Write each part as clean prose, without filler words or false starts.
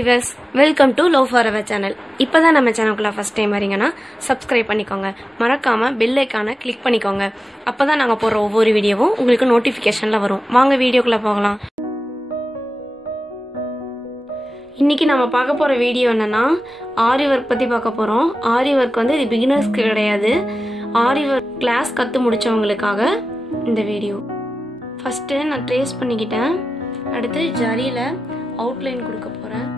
viewers, welcome to Love Forever channel. இப்பதான் நம்ம சேனலுக்குள்ள first time வரீங்கன்னா subscribe பண்ணிக்கோங்க. மறக்காம bell icon-ஐ click பண்ணிக்கோங்க. அப்பதான் நாங்க போற ஒவ்வொரு வீடியோவும் உங்களுக்கு நோட்டிஃபிகேஷன்ல வரும். வாங்க வீடியோக்குள்ள போகலாம். இன்னைக்கு நாம பார்க்க போற வீடியோ என்னன்னா ஆரி வர்க் பத்தி பார்க்க போறோம். ஆரி வர்க் வந்து இது பிகினர்ஸ்க்கு கிடையாது. ஆரி வர்க் கிளாஸ் கத்து முடிச்சவங்களுக்காக இந்த வீடியோ. ஃபர்ஸ்ட் நான் ட்ரேஸ் பண்ணிக்கிட்டேன். அடுத்து ஜரியில அவுட்லைன் கொடுக்க போறேன்.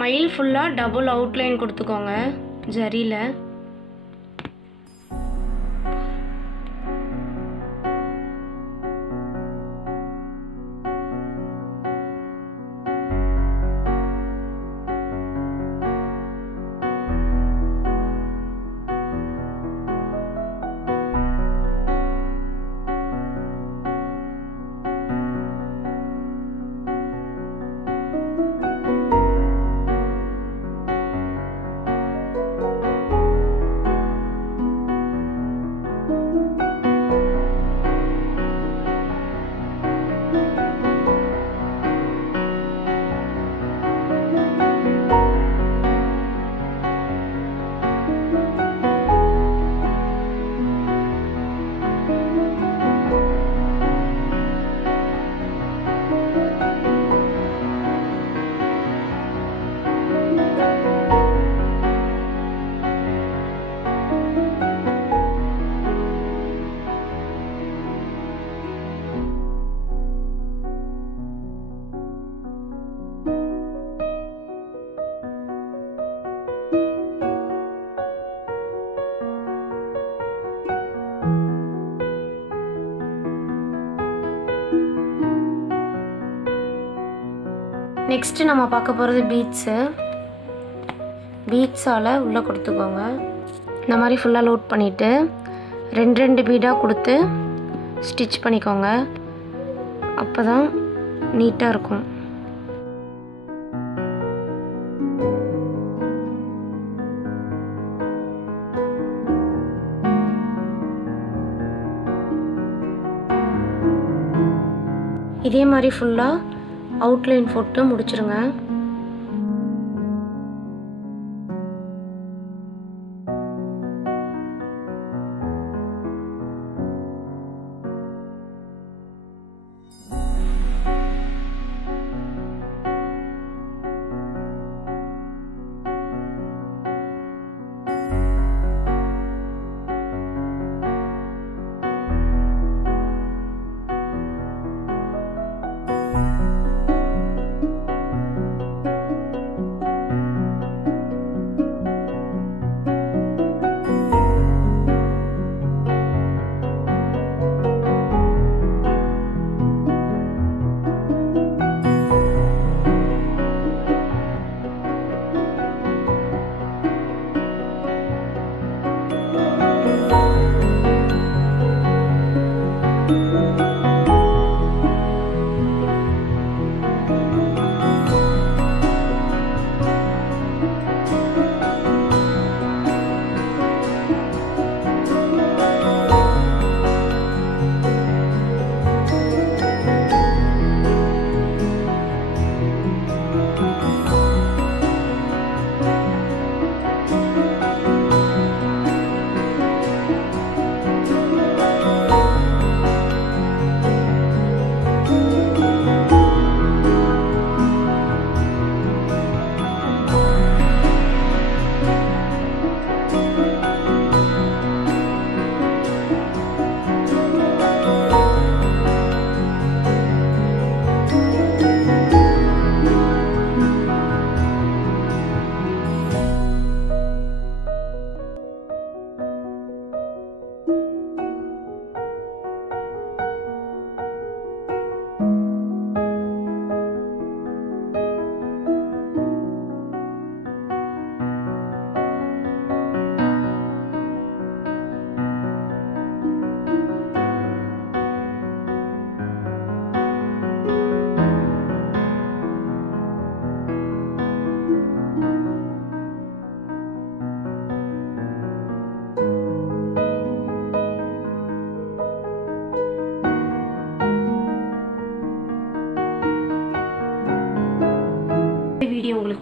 மயில் ஃபுல்லா டபுள் அவுட்லைன் கொடுத்துக்கோங்க ஜரியில. நெக்ஸ்ட் நம்ம பார்க்க போகிறது பீட்ஸால் உள்ளே கொடுத்துக்கோங்க. இந்த மாதிரி ஃபுல்லாக லோட் பண்ணிவிட்டு ரெண்டு பீடாக கொடுத்து ஸ்டிச் பண்ணிக்கோங்க. அப்போ தான் நீட்டாக இருக்கும். இதே மாதிரி ஃபுல்லாக அவுட்லைன் போட்டு முடிச்சிருங்க.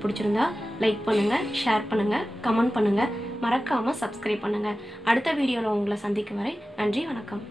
பிடிச்சிருந்தா லைக் பண்ணுங்கள், ஷேர் பண்ணுங்கள், கமெண்ட் பண்ணுங்கள், மறக்காமல் சப்ஸ்கிரைப் பண்ணுங்கள். அடுத்த வீடியோவில் உங்களை சந்திக்கும் வரை நன்றி, வணக்கம்.